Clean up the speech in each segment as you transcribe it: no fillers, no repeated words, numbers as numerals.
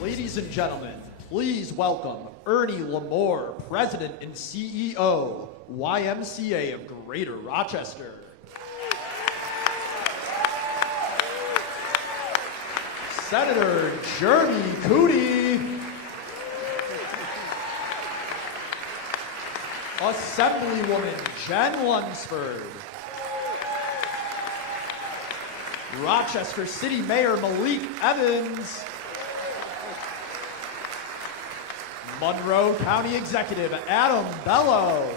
Ladies and gentlemen, please welcome Ernie Lamore, President and CEO, YMCA of Greater Rochester. Senator Jeremy Cootie. Assemblywoman Jen Lunsford. Rochester City Mayor Malik Evans. Monroe County Executive Adam Bello.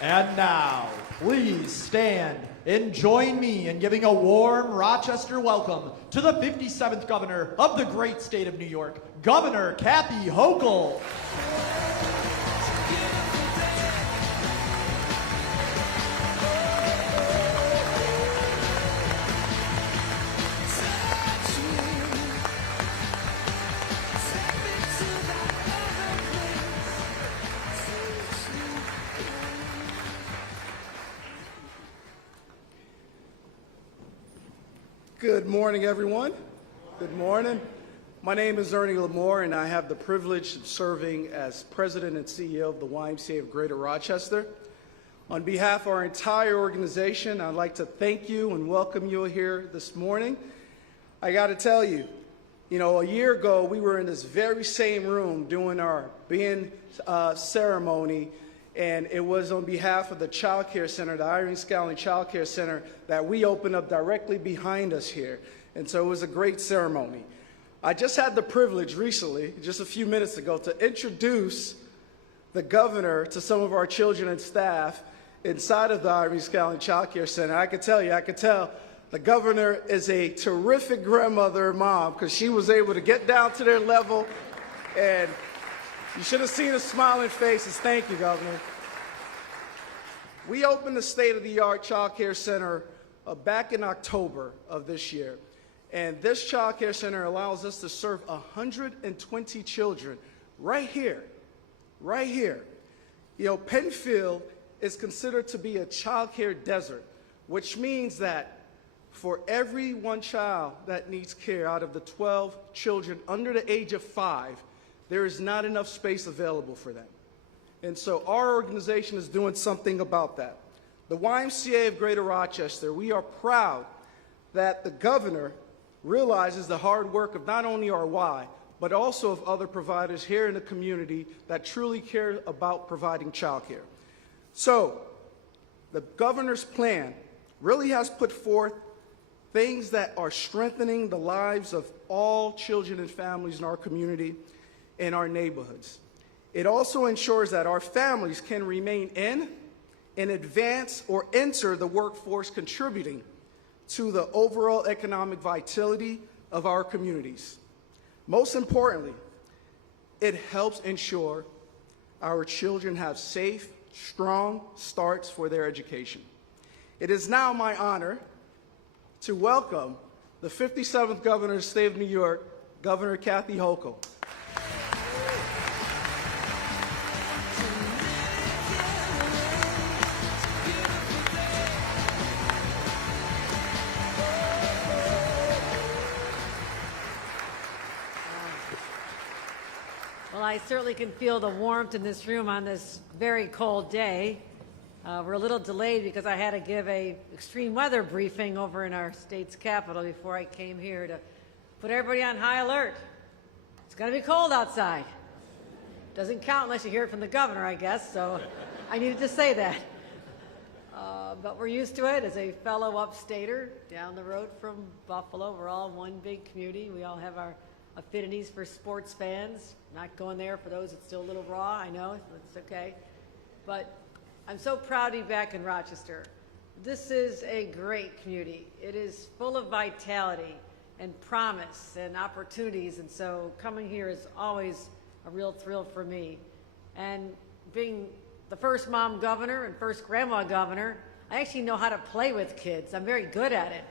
And now, please stand and join me in giving a warm Rochester welcome to the 57th Governor of the great state of New York, Governor Kathy Hochul. Good morning, everyone. Good morning. My name is Ernie Lamore, and I have the privilege of serving as President and CEO of the YMCA of Greater Rochester. On behalf of our entire organization, I'd like to thank you and welcome you here this morning. I got to tell you, a year ago, we were in this very same room doing our being ceremony, and it was on behalf of the Child Care Center, the Irene Scallon Child Care Center, that we opened up directly behind us here. And so it was a great ceremony. I just had the privilege recently, just a few minutes ago, to introduce the governor to some of our children and staff inside of the Irene Scallon Child Care Center. I could tell the governor is a terrific grandmother and mom, because she was able to get down to their level, and you should have seen the smiling faces. Thank you, Governor. We opened the state-of-the-art Child Care Center back in October of this year. And this Child Care Center allows us to serve 120 children right here. Penfield is considered to be a child care desert, which means that for every one child that needs care out of the 12 children under the age of 5, there is not enough space available for them. And so our organization is doing something about that. The YMCA of Greater Rochester, we are proud that the governor realizes the hard work of not only our Y, but also of other providers here in the community that truly care about providing childcare. So the governor's plan really has put forth things that are strengthening the lives of all children and families in our community and our neighborhoods. It also ensures that our families can remain in and advance or enter the workforce, contributing to the overall economic vitality of our communities. Most importantly, it helps ensure our children have safe, strong starts for their education. It is now my honor to welcome the 57th Governor of the State of New York, Governor Kathy Hochul. Well, I certainly can feel the warmth in this room on this very cold day. We're a little delayed because I had to give an extreme weather briefing over in our state's capital before I came here to put everybody on high alert. It's going to be cold outside. Doesn't count unless you hear it from the governor, I guess, so I needed to say that. But we're used to it. As a fellow upstater down the road from Buffalo, we're all one big community. We all have our affinities for sports fans. Not going there for those that's still a little raw, I know, it's okay. But I'm so proud to be back in Rochester. This is a great community. It is full of vitality and promise and opportunities, and so coming here is always a real thrill for me. And being the first mom governor and first grandma governor, I actually know how to play with kids. I'm very good at it.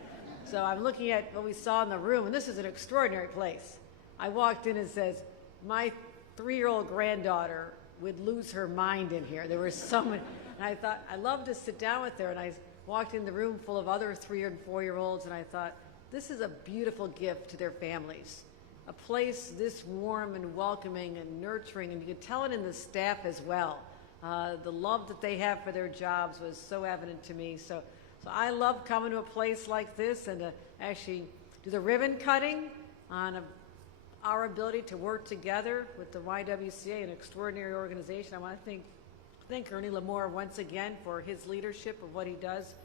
So I'm looking at what we saw in the room, and this is an extraordinary place. I walked in and says, my 3-year-old granddaughter would lose her mind in here. There was so many, and I thought, I'd love to sit down with her, and I walked in the room full of other 3 and 4-year-olds, and I thought, this is a beautiful gift to their families. A place this warm and welcoming and nurturing, and you could tell it in the staff as well. The love that they have for their jobs was so evident to me. So I love coming to a place like this and to actually do the ribbon cutting on our ability to work together with the YWCA, an extraordinary organization. I want to thank Ernie Lamore once again for his leadership of what he does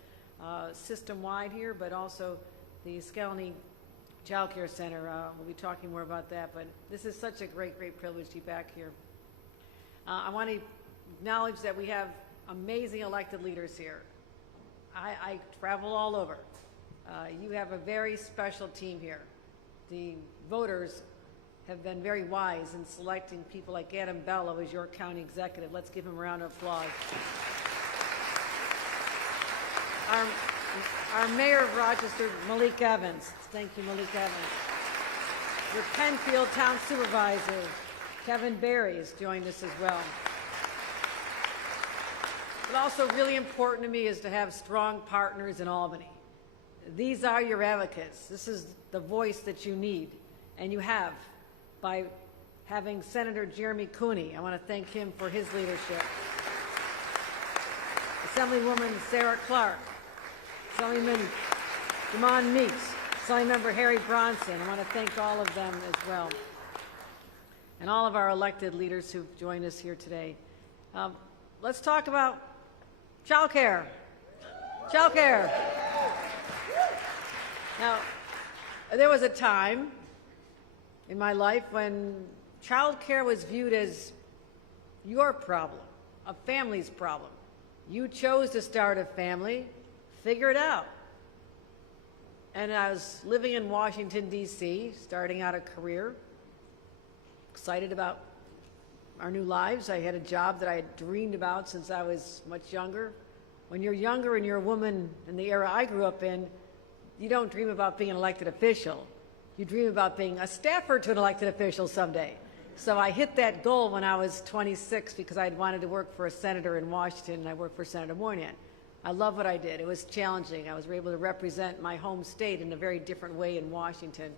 system-wide here, but also the Skelly Child Care Center. We'll be talking more about that, but this is such a great, great privilege to be back here. I want to acknowledge that we have amazing elected leaders here. I travel all over. You have a very special team here. The voters have been very wise in selecting people like Adam Bello as York County Executive. Let's give him a round of applause. Our Mayor of Rochester, Malik Evans. Thank you, Malik Evans. Your Penfield Town Supervisor, Kevin Berry, has joined us as well. But also really important to me is to have strong partners in Albany. These are your advocates. This is the voice that you need, and you have by having Senator Jeremy Cooney. I want to thank him for his leadership. Assemblywoman Sarah Clark, Assemblyman Damon Meeks, Assemblymember Harry Bronson. I want to thank all of them as well, and all of our elected leaders who've joined us here today. Let's talk about child care. Child care. Now, there was a time in my life when child care was viewed as your problem, a family's problem. You chose to start a family, figure it out. And I was living in Washington, D.C., starting out a career, excited about our new lives. I had a job that I had dreamed about since I was much younger. When you're younger and you're a woman in the era I grew up in, you don't dream about being an elected official. You dream about being a staffer to an elected official someday. So I hit that goal when I was 26 because I'd wanted to work for a senator in Washington, and I worked for Senator Moynihan. I love what I did. It was challenging. I was able to represent my home state in a very different way in Washington.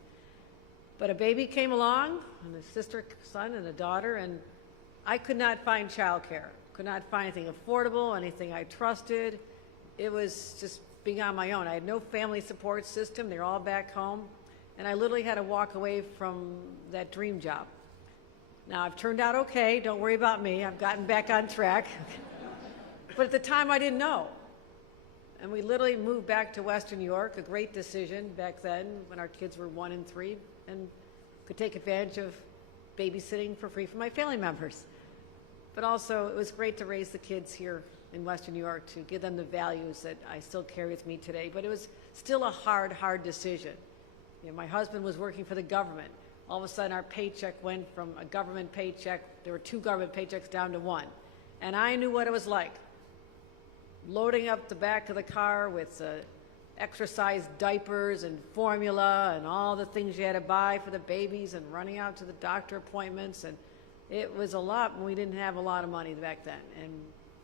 But a baby came along, and a sister, son, and a daughter, and I could not find childcare. Could not find anything affordable, anything I trusted. It was just being on my own. I had no family support system. They're all back home. And I literally had to walk away from that dream job. Now, I've turned out okay. Don't worry about me. I've gotten back on track. But at the time, I didn't know. And we literally moved back to Western New York, a great decision back then when our kids were 1 and 3, and could take advantage of babysitting for free for my family members. But also, it was great to raise the kids here in Western New York, to give them the values that I still carry with me today. But it was still a hard, hard decision. You know, my husband was working for the government. All of a sudden, our paycheck went from a government paycheck, there were 2 government paychecks down to 1. And I knew what it was like. Loading up the back of the car with exercise diapers and formula and all the things you had to buy for the babies, and running out to the doctor appointments. And it was a lot when we didn't have a lot of money back then. And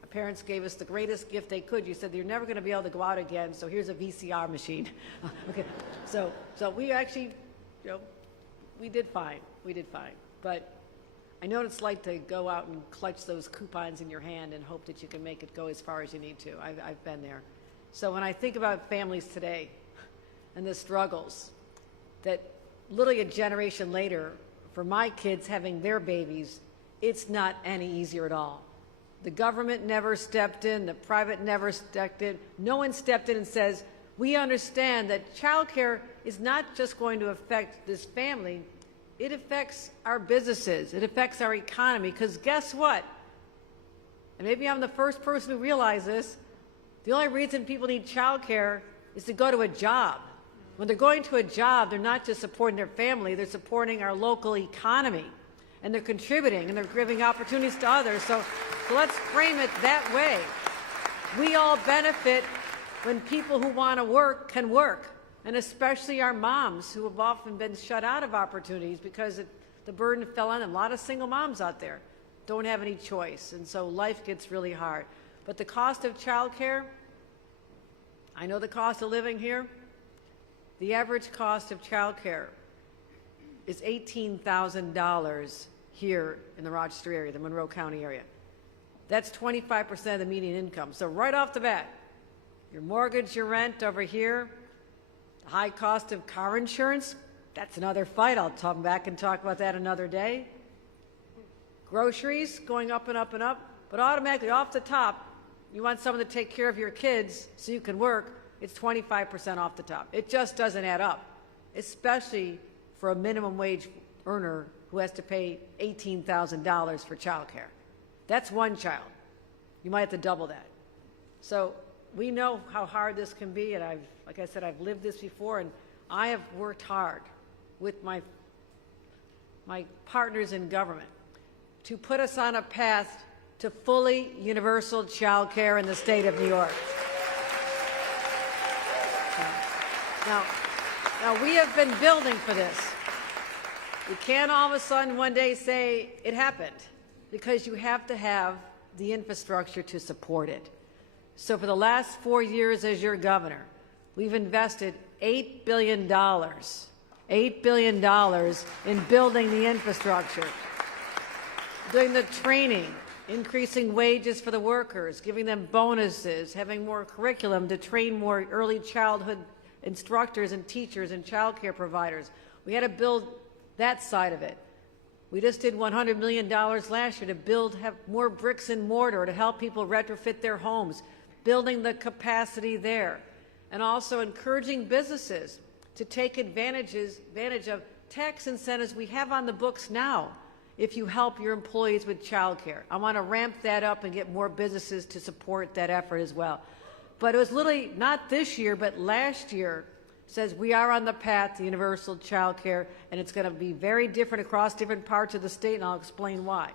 my parents gave us the greatest gift they could. You said, you're never going to be able to go out again, so here's a VCR machine. Okay, so we actually, you know, we did fine. We did fine. But I know what it's like to go out and clutch those coupons in your hand and hope that you can make it go as far as you need to. I've been there. So when I think about families today and the struggles that literally a generation later, for my kids having their babies, it's not any easier at all. The government never stepped in. The private never stepped in. No one stepped in and says, we understand that child care is not just going to affect this family. It affects our businesses. It affects our economy. Because guess what? And maybe I'm the first person to realize this. The only reason people need child care is to go to a job. When they're going to a job, they're not just supporting their family, they're supporting our local economy. And they're contributing, and they're giving opportunities to others. So let's frame it that way. We all benefit when people who want to work can work. And especially our moms, who have often been shut out of opportunities because the burden fell on them. A lot of single moms out there don't have any choice, and so life gets really hard. But the cost of child care, I know the cost of living here. The average cost of childcare is $18,000 here in the Rochester area, the Monroe County area. That's 25% of the median income. So right off the bat, your mortgage, your rent over here, the high cost of car insurance, that's another fight. I'll come back and talk about that another day. Groceries going up and up and up, but automatically off the top, you want someone to take care of your kids so you can work, it's 25% off the top. It just doesn't add up, especially for a minimum wage earner who has to pay $18,000 for childcare. That's one child. You might have to double that. So we know how hard this can be, and like I said, I've lived this before, and I have worked hard with my partners in government to put us on a path to fully universal child care in the state of New York. Now we have been building for this. We can't all of a sudden one day say it happened, because you have to have the infrastructure to support it. So for the last 4 years as your governor, we've invested $8 billion in building the infrastructure, doing the training, increasing wages for the workers, giving them bonuses, having more curriculum to train more early childhood instructors and teachers and child care providers. We had to build that side of it. We just did $100 million last year to have more bricks and mortar to help people retrofit their homes, building the capacity there, and also encouraging businesses to take advantage of tax incentives we have on the books now if you help your employees with child care. I want to ramp that up and get more businesses to support that effort as well. But it was literally not this year, but last year, says we are on the path to universal child care, and it's going to be very different across different parts of the state, and I'll explain why.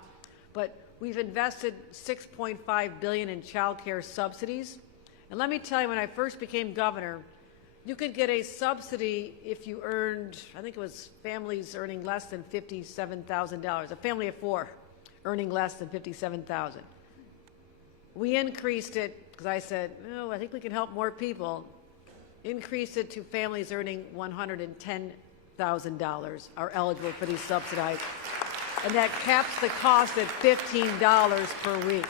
But we've invested $6.5 billion in child care subsidies. And let me tell you, when I first became governor, you could get a subsidy if you earned, I think it was families earning less than $57,000, a family of 4 earning less than $57,000. We increased it, because I said, oh, I think we can help more people. Increased it to families earning $110,000 are eligible for these subsidized. And that caps the cost at $15 per week.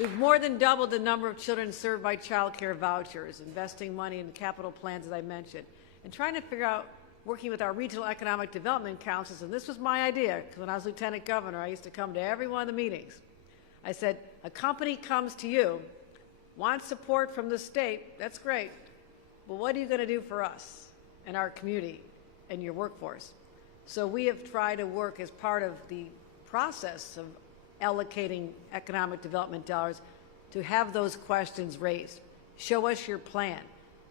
We've more than doubled the number of children served by child care vouchers, investing money in capital plans, as I mentioned, and trying to figure out, working with our regional economic development councils, and this was my idea, because when I was lieutenant governor, I used to come to every one of the meetings. I said, a company comes to you, wants support from the state, that's great, but what are you going to do for us and our community and your workforce? So we have tried to work as part of the process of allocating economic development dollars to have those questions raised. Show us your plan.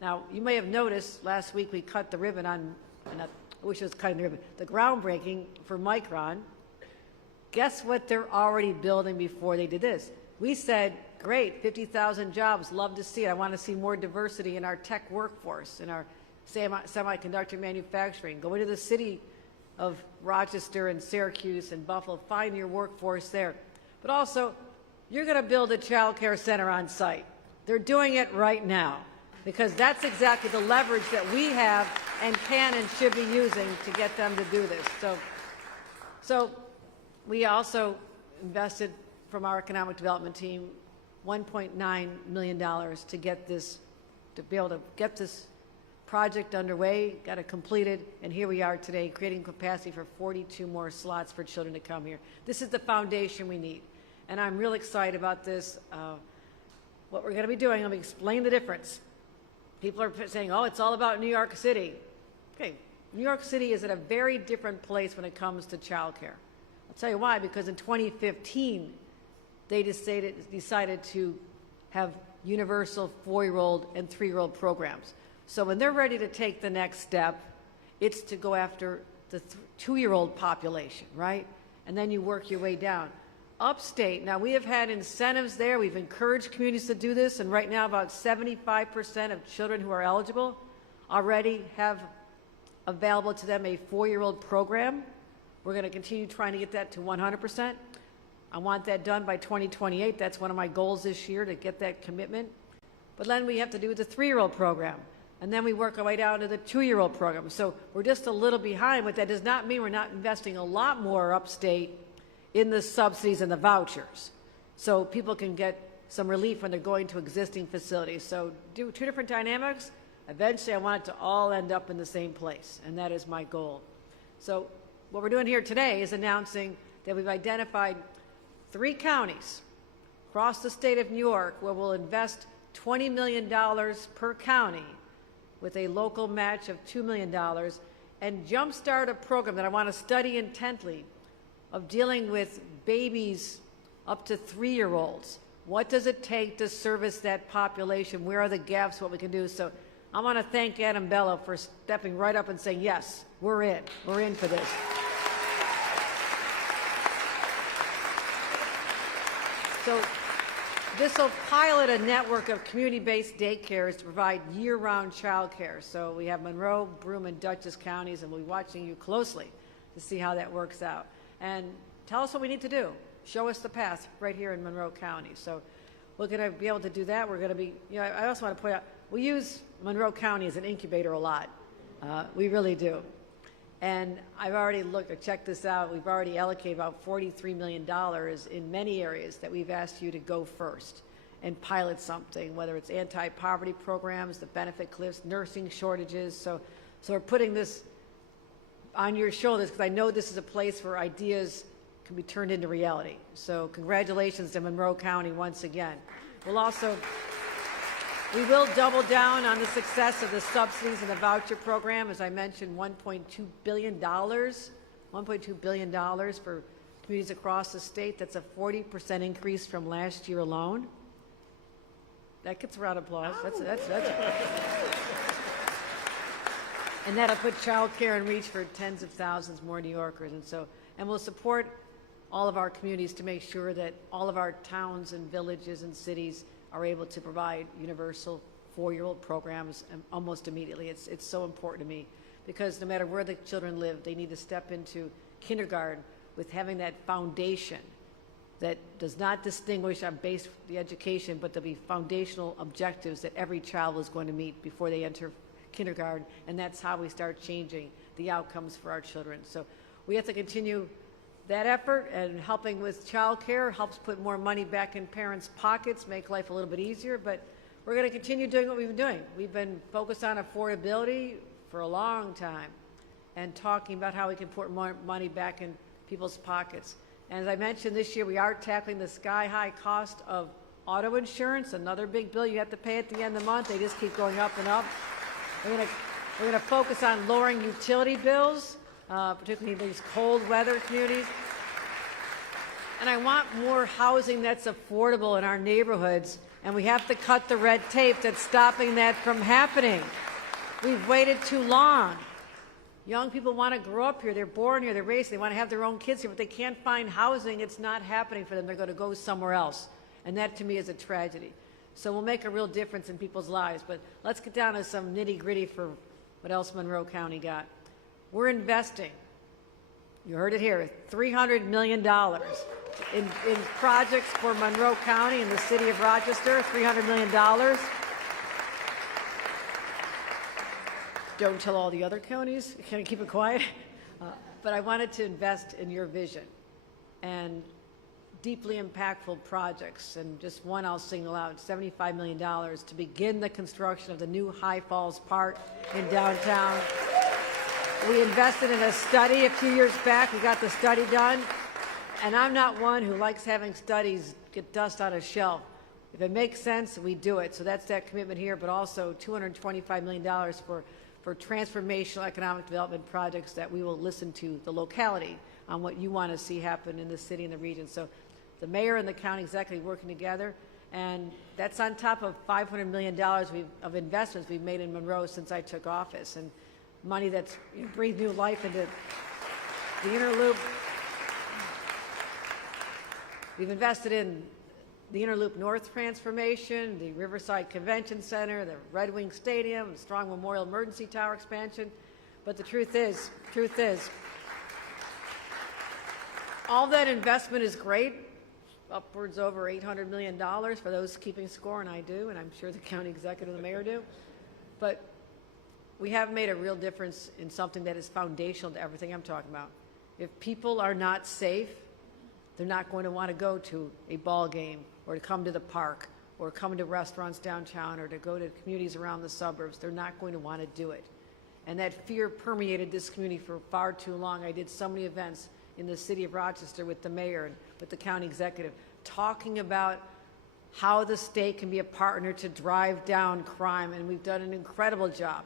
Now, you may have noticed last week we cut the ribbon on, I wish it was cutting the ribbon, the groundbreaking for Micron. Guess what they're already building before they did this? We said, great, 50,000 jobs, love to see it. I want to see more diversity in our tech workforce, in our semiconductor manufacturing. Go into the city of Rochester and Syracuse and Buffalo, find your workforce there. But also, you're going to build a child care center on site. They're doing it right now, because that's exactly the leverage that we have and can and should be using to get them to do this. So we also invested from our economic development team $1.9 million to get this, to be able to get this project underway, got it completed, and here we are today, creating capacity for 42 more slots for children to come here. This is the foundation we need, and I'm real excited about this. What we're going to be doing, let me explain the difference. People are saying, oh, it's all about New York City. Okay, New York City is at a very different place when it comes to child care. I'll tell you why, because in 2015, they decided to have universal 4-year-old and 3-year-old programs. So when they're ready to take the next step, it's to go after the 2-year-old population, right? And then you work your way down. Upstate, now we have had incentives there. We've encouraged communities to do this, and right now about 75% of children who are eligible already have available to them a 4-year-old program. We're going to continue trying to get that to 100%. I want that done by 2028. That's one of my goals this year, to get that commitment. But then we have to do the 3-year-old program. And then we work our way down to the 2-year-old program. So we're just a little behind, but that does not mean we're not investing a lot more upstate in the subsidies and the vouchers. So people can get some relief when they're going to existing facilities. So do 2 different dynamics. Eventually I want it to all end up in the same place, and that is my goal. So what we're doing here today is announcing that we've identified 3 counties across the state of New York where we'll invest $20 million per county with a local match of $2 million and jumpstart a program that I want to study intently of dealing with babies up to 3-year-olds. What does it take to service that population? Where are the gaps? What we can do? So I want to thank Adam Bello for stepping right up and saying, yes, we're in. We're in for this. So this will pilot a network of community-based daycares to provide year-round child care. So we have Monroe, Broome, and Dutchess counties, and we'll be watching you closely to see how that works out. And tell us what we need to do. Show us the path right here in Monroe County. So we're going to be able to do that. We're going to be, I also want to point out, we use Monroe County as an incubator a lot. We really do. And I've already checked this out. We've already allocated about $43 million in many areas that we've asked you to go first and pilot something, whether it's anti-poverty programs, the benefit cliffs, nursing shortages. So we're putting this on your shoulders because I know this is a place where ideas can be turned into reality. So congratulations to Monroe County once again. We will double down on the success of the subsidies and the voucher program. As I mentioned, $1.2 billion for communities across the state. That's a 40% increase from last year alone. That gets a round of applause. That's and that'll put child care in reach for tens of thousands more New Yorkers. And we'll support all of our communities to make sure that all of our towns and villages and cities are able to provide universal 4-year-old programs almost immediately. It's so important to me because no matter where the children live, they need to step into kindergarten with having that foundation that does not distinguish on base the education, but there'll be foundational objectives that every child is going to meet before they enter kindergarten, and that's how we start changing the outcomes for our children. So we have to continue that effort, and helping with child care helps put more money back in parents' pockets, make life a little bit easier, but we're going to continue doing what we've been doing. We've been focused on affordability for a long time and talking about how we can put more money back in people's pockets. And as I mentioned, this year we are tackling the sky-high cost of auto insurance, another big bill you have to pay at the end of the month. They just keep going up and up. We're going to focus on lowering utility bills, particularly in these cold weather communities. And I want more housing that's affordable in our neighborhoods, and we have to cut the red tape that's stopping that from happening. We've waited too long. Young people want to grow up here. They're born here. They're raised. They want to have their own kids here, but they can't find housing. It's not happening for them. They're going to go somewhere else, and that to me is a tragedy. So we'll make a real difference in people's lives, but let's get down to some nitty-gritty for what else Monroe County got. We're investing, you heard it here, $300 million in projects for Monroe County and the city of Rochester, $300 million. Don't tell all the other counties, can I keep it quiet? But I wanted to invest in your vision and deeply impactful projects, and just one I'll single out, $75 million to begin the construction of the new High Falls Park in downtown. We invested in a study a few years back. We got the study done, and I'm not one who likes having studies get dust on a shelf. If it makes sense, we do it. So that's that commitment here, but also $225 million for transformational economic development projects that we will listen to the locality on what you want to see happen in the city and the region. So the mayor and the county executive working together, and that's on top of $500 million of investments we've made in Monroe since I took office, and money that's breathed new life into the inner loop. We've invested in the Inner Loop North transformation, the Riverside Convention Center, the Red Wing Stadium, the Strong Memorial Emergency Tower expansion. But the truth is, all that investment is great. upwards over $800 million for those keeping score, and I do, and I'm sure the county executive and the mayor do. But we have made a real difference in something that is foundational to everything I'm talking about. If people are not safe, they're not going to want to go to a ball game or to come to the park or come to restaurants downtown or to go to communities around the suburbs. They're not going to want to do it. And that fear permeated this community for far too long. I did so many events in the city of Rochester with the mayor and with the county executive, talking about how the state can be a partner to drive down crime, and we've done an incredible job.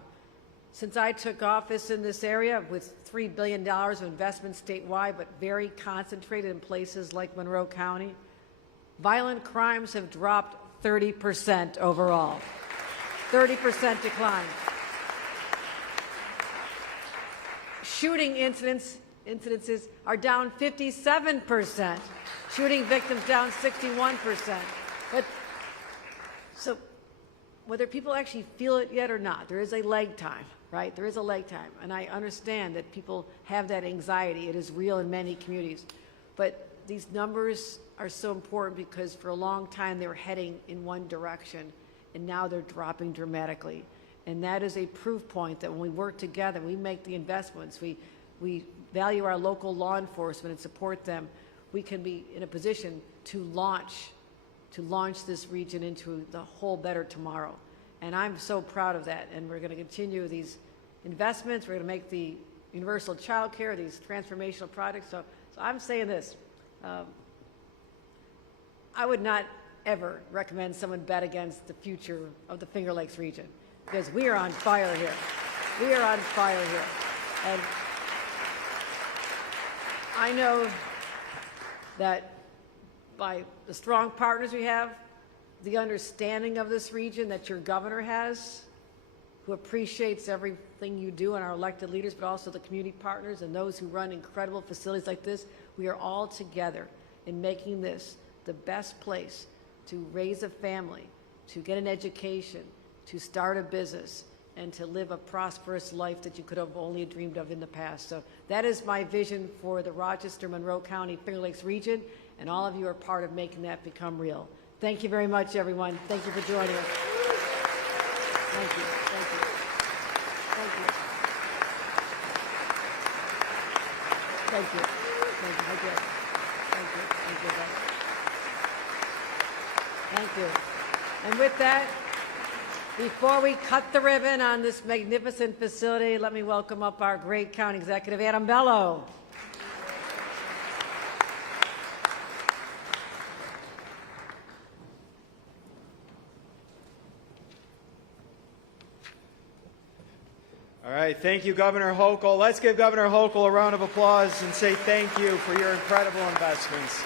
Since I took office in this area with $3 billion of investment statewide, but very concentrated in places like Monroe County, violent crimes have dropped 30% overall. 30% decline. Shooting incidences are down 57%. Shooting victims down 61%. But so whether people actually feel it yet or not, there is a lag time, right? There is a lag time. And I understand that people have that anxiety. It is real in many communities. But these numbers are so important because for a long time they were heading in one direction, and now they're dropping dramatically. And that is a proof point that when we work together, we make the investments, we value our local law enforcement and support them, we can be in a position to launch this region into the whole better tomorrow. And I'm so proud of that. And we're going to continue these investments. We're going to make the universal child care, these transformational projects. So I'm saying this. I would not ever recommend someone bet against the future of the Finger Lakes region, because we are on fire here. We are on fire here. And I know that by the strong partners we have, the understanding of this region that your governor has, who appreciates everything you do and our elected leaders, but also the community partners and those who run incredible facilities like this, we are all together in making this the best place to raise a family, to get an education, to start a business, and to live a prosperous life that you could have only dreamed of in the past. So that is my vision for the Rochester, Monroe County, Finger Lakes region, and all of you are part of making that become real. Thank you very much, everyone. Thank you for joining us. Thank you. Thank you. Thank you. Thank you. Thank you. Thank you. Thank you. Thank you. Thank you. And with that, before we cut the ribbon on this magnificent facility, let me welcome up our great county executive, Adam Bello. All right, thank you, Governor Hochul. Let's give Governor Hochul a round of applause and say thank you for your incredible investments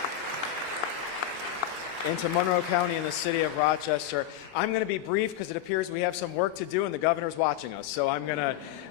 into Monroe County and the city of Rochester. I'm going to be brief because it appears we have some work to do and the governor's watching us. So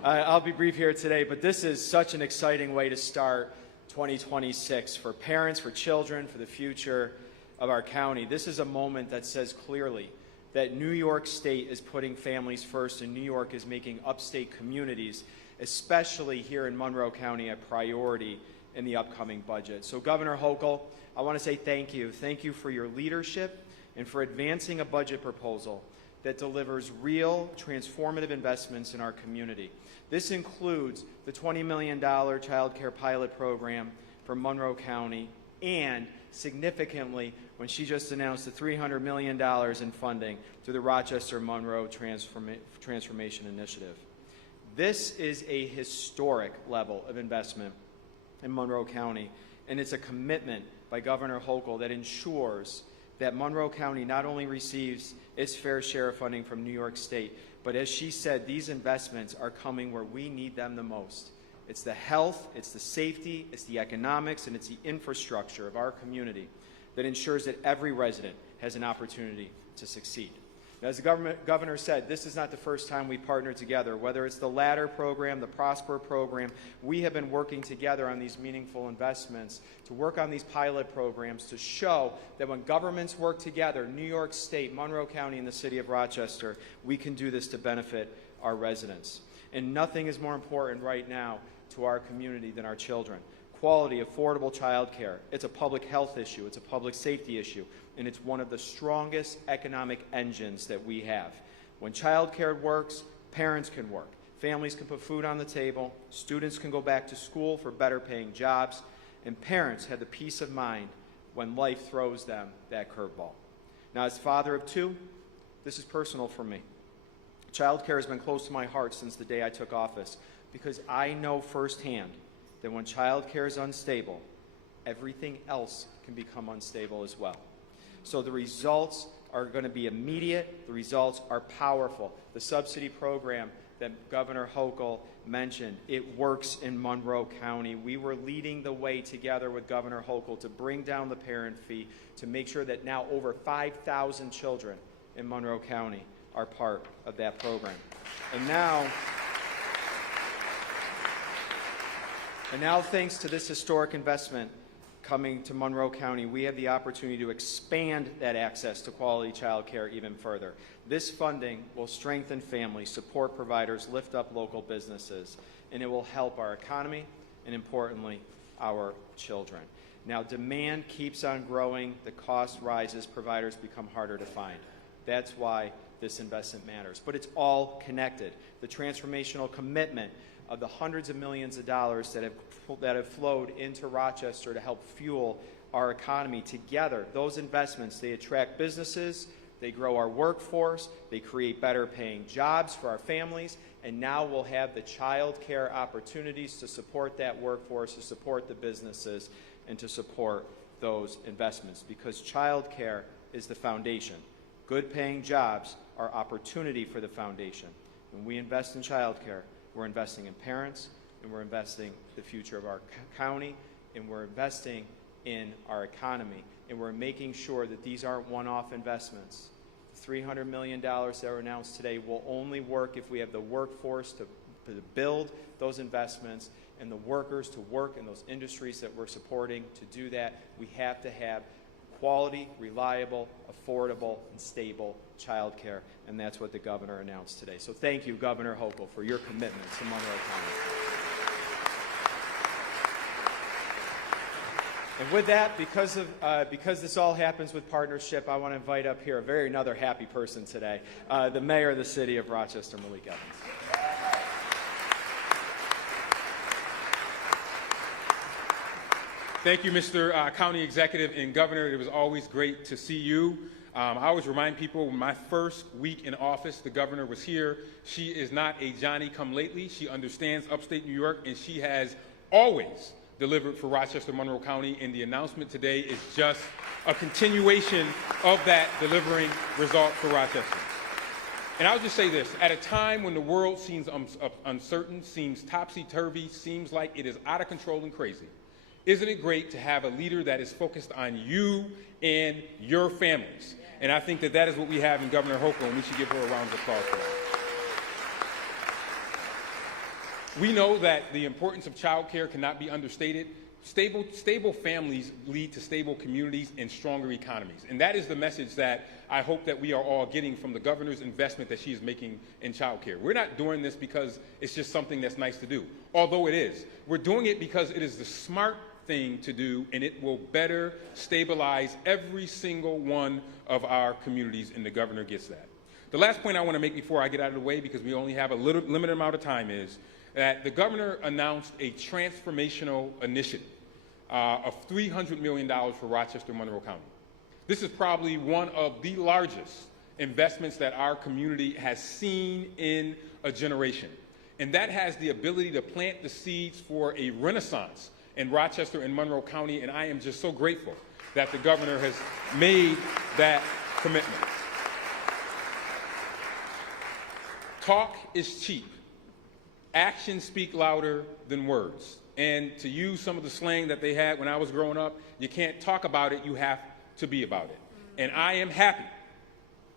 I'll be brief here today, but this is such an exciting way to start 2026 for parents, for children, for the future of our county. This is a moment that says clearly that New York State is putting families first, and New York is making upstate communities, especially here in Monroe County, a priority in the upcoming budget. So Governor Hochul, I want to say thank you. Thank you for your leadership and for advancing a budget proposal that delivers real transformative investments in our community. This includes the $20 million child care pilot program for Monroe County, and significantly, when she just announced the $300 million in funding through the Rochester-Monroe Transformation Initiative. This is a historic level of investment in Monroe County, and it's a commitment by Governor Hochul that ensures that Monroe County not only receives its fair share of funding from New York State, but as she said, these investments are coming where we need them the most. It's the health, it's the safety, it's the economics, and it's the infrastructure of our community that ensures that every resident has an opportunity to succeed. Now, as the governor said, this is not the first time we partnered together. Whether it's the Ladder program, the Prosper program, we have been working together on these meaningful investments to work on these pilot programs to show that when governments work together, New York State, Monroe County, and the city of Rochester, we can do this to benefit our residents. And nothing is more important right now to our community than our children. quality, affordable child care. It's a public health issue, it's a public safety issue, and it's one of the strongest economic engines that we have. When child care works, parents can work. Families can put food on the table, students can go back to school for better paying jobs, and parents have the peace of mind when life throws them that curveball. Now, as father of two, this is personal for me. Child care has been close to my heart since the day I took office, because I know firsthand that when child care is unstable, everything else can become unstable as well. So the results are going to be immediate. The results are powerful. The subsidy program that Governor Hochul mentioned, it works in Monroe County. We were leading the way together with Governor Hochul to bring down the parent fee, to make sure that now over 5,000 children in Monroe County are part of that program. And now, thanks to this historic investment coming to Monroe County, we have the opportunity to expand that access to quality child care even further. This funding will strengthen families, support providers, lift up local businesses, and it will help our economy and, importantly, our children. Now, demand keeps on growing, the cost rises, providers become harder to find. That's why this investment matters. But it's all connected. The transformational commitment of the hundreds of millions of dollars that have flowed into Rochester to help fuel our economy together, those investments, they attract businesses, they grow our workforce, they create better paying jobs for our families, and now we'll have the child care opportunities to support that workforce, to support the businesses, and to support those investments, because child care is the foundation. Good paying jobs are opportunity for the foundation. When we invest in child care, we're investing in parents, and we're investing the future of our county, and we're investing in our economy, and we're making sure that these aren't one-off investments. The $300 million that were announced today will only work if we have the workforce to build those investments and the workers to work in those industries that we're supporting. To do that, we have to have quality, reliable, affordable, and stable child care, and that's what the governor announced today. So thank you, Governor Hochul, for your commitment to Monroe County. And with that, because this all happens with partnership, I want to invite up here another happy person today, the mayor of the city of Rochester, Malik Evans. Thank you, Mr. County Executive and Governor. It was always great to see you. I always remind people, my first week in office, the governor was here. She is not a Johnny-come-lately. She understands upstate New York, and she has always delivered for Rochester, Monroe County, and the announcement today is just a continuation of that delivering result for Rochester. And I'll just say this, at a time when the world seems uncertain, seems topsy-turvy, seems like it is out of control and crazy, isn't it great to have a leader that is focused on you and your families? And I think that that is what we have in Governor Hochul, and we should give her a round of applause for that. We know that the importance of child care cannot be understated. Stable families lead to stable communities and stronger economies. And that is the message that I hope that we are all getting from the governor's investment that she is making in child care. We're not doing this because it's just something that's nice to do, although it is. We're doing it because it is the smart thing to do, and it will better stabilize every single one of our communities, and the governor gets that. The last point I want to make before I get out of the way, because we only have a limited amount of time, is that the governor announced a transformational initiative of $300 million for Rochester, Monroe County. This is probably one of the largest investments that our community has seen in a generation. And that has the ability to plant the seeds for a renaissance in Rochester and Monroe County, and I am just so grateful that the governor has made that commitment. Talk is cheap. Actions speak louder than words. And to use some of the slang that they had when I was growing up, you can't talk about it, you have to be about it. And I am happy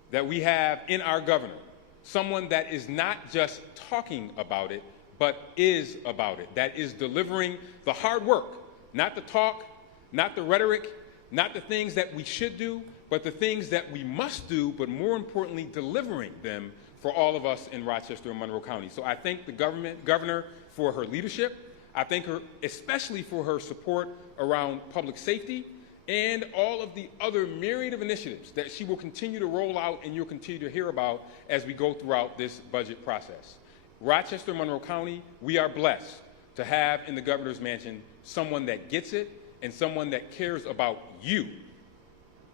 that we have in our governor someone that is not just talking about it, but is about it, that is delivering the hard work, not the talk, not the rhetoric, not the things that we should do, but the things that we must do, but more importantly, delivering them for all of us in Rochester and Monroe County. So I thank the governor for her leadership. I thank her especially for her support around public safety and all of the other myriad of initiatives that she will continue to roll out and you'll continue to hear about as we go throughout this budget process. Rochester, Monroe County, we are blessed to have in the governor's mansion someone that gets it and someone that cares about you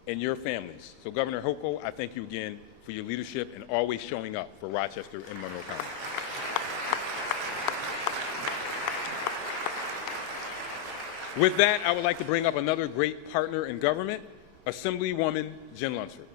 and your families. So Governor Hochul, I thank you again for your leadership and always showing up for Rochester and Monroe County. With that, I would like to bring up another great partner in government, Assemblywoman Jen Lunsford.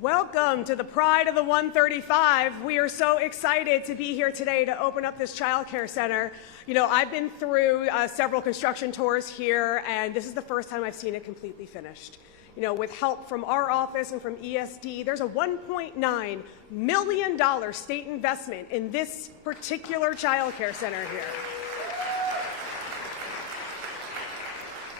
Welcome to the Pride of the 135. We are so excited to be here today to open up this child care center. You know, I've been through several construction tours here, and this is the first time I've seen it completely finished. You know, with help from our office and from ESD, there's a $1.9 million state investment in this particular child care center here.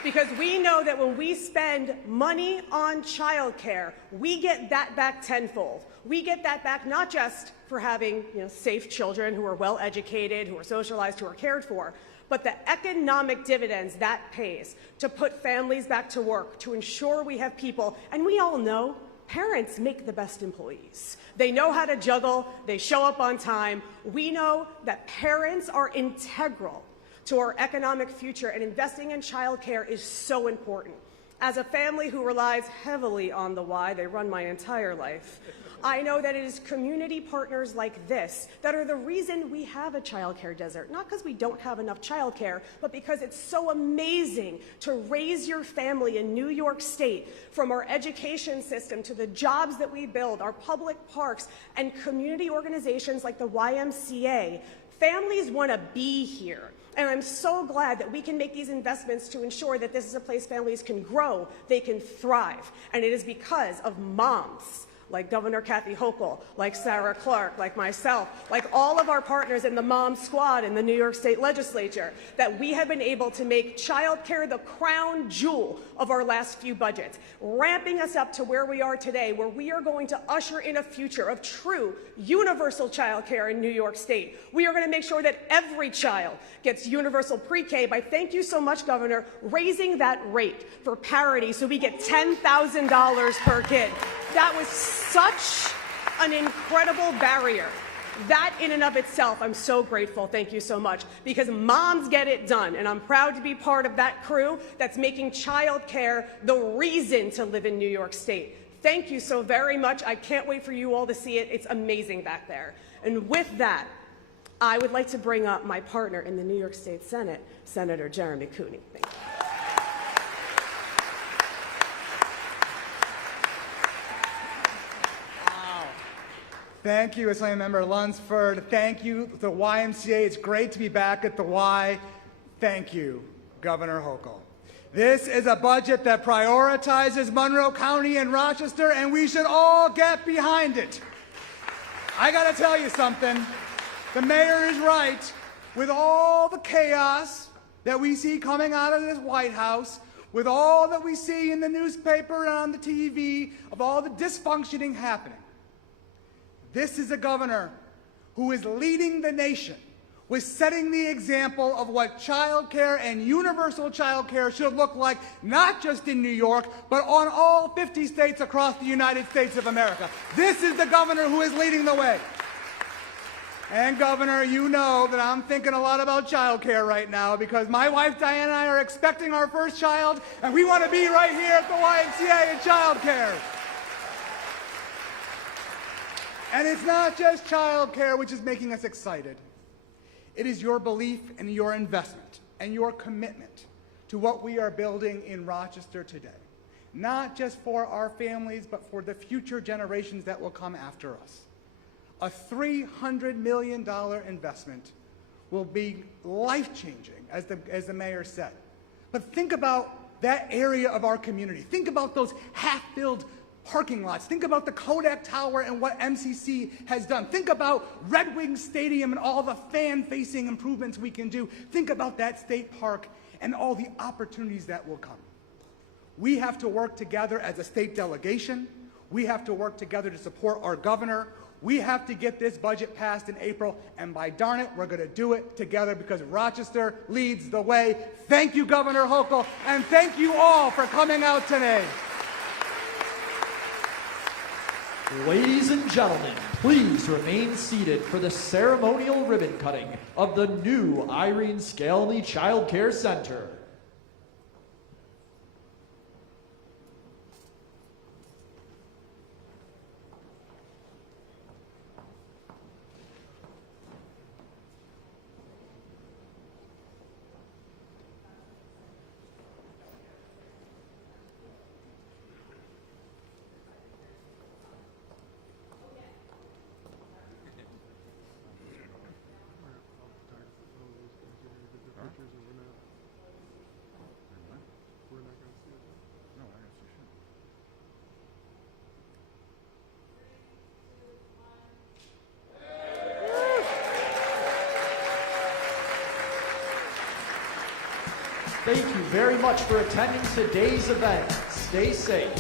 Because we know that when we spend money on childcare, we get that back tenfold. We get that back not just for having, you know, safe children who are well educated, who are socialized, who are cared for, but the economic dividends that pays to put families back to work, to ensure we have people, and we all know parents make the best employees. They know how to juggle, they show up on time. We know that parents are integral to our economic future, and investing in childcare is so important. As a family who relies heavily on the Y, they run my entire life, I know that it is community partners like this that are the reason we have a childcare desert. Not because we don't have enough childcare, but because it's so amazing to raise your family in New York State, from our education system to the jobs that we build, our public parks, and community organizations like the YMCA. Families want to be here. And I'm so glad that we can make these investments to ensure that this is a place families can grow, they can thrive. And it is because of moms like Governor Kathy Hochul, like Sarah Clark, like myself, like all of our partners in the Mom Squad in the New York State Legislature, that we have been able to make childcare the crown jewel of our last few budgets, ramping us up to where we are today, where we are going to usher in a future of true universal childcare in New York State. We are going to make sure that every child gets universal pre-K by, thank you so much, Governor, raising that rate for parity so we get $10,000 per kid. That was such an incredible barrier. That in and of itself, I'm so grateful, thank you so much, because moms get it done, and I'm proud to be part of that crew that's making childcare the reason to live in New York State. Thank you so very much. I can't wait for you all to see it. It's amazing back there. And with that, I would like to bring up my partner in the New York State Senate, Senator Jeremy Cooney. Thank you. Thank you, Assemblymember Lunsford. Thank you, the YMCA. It's great to be back at the Y. Thank you, Governor Hochul. This is a budget that prioritizes Monroe County and Rochester, and we should all get behind it. I gotta tell you something. The mayor is right. With all the chaos that we see coming out of this White House, with all that we see in the newspaper and on the TV, of all the dysfunctioning happening, this is a governor who is leading the nation with setting the example of what childcare and universal childcare should look like, not just in New York, but on all 50 states across the United States of America. This is the governor who is leading the way. And Governor, you know that I'm thinking a lot about childcare right now, because my wife Diane and I are expecting our first child, and we want to be right here at the YMCA in childcare. And it's not just childcare which is making us excited. It is your belief and your investment and your commitment to what we are building in Rochester today. Not just for our families, but for the future generations that will come after us. A $300 million investment will be life-changing, as the mayor said. But think about that area of our community. Think about those half-filled parking lots. Think about the Kodak Tower and what MCC has done. Think about Red Wing Stadium and all the fan-facing improvements we can do. Think about that state park and all the opportunities that will come. We have to work together as a state delegation. We have to work together to support our governor. We have to get this budget passed in April, and by darn it, we're going to do it together because Rochester leads the way. Thank you, Governor Hochul, and thank you all for coming out today. Ladies and gentlemen, please remain seated for the ceremonial ribbon cutting of the new Irene Scalny Child Care Center. Thank you very much for attending today's event. Stay safe.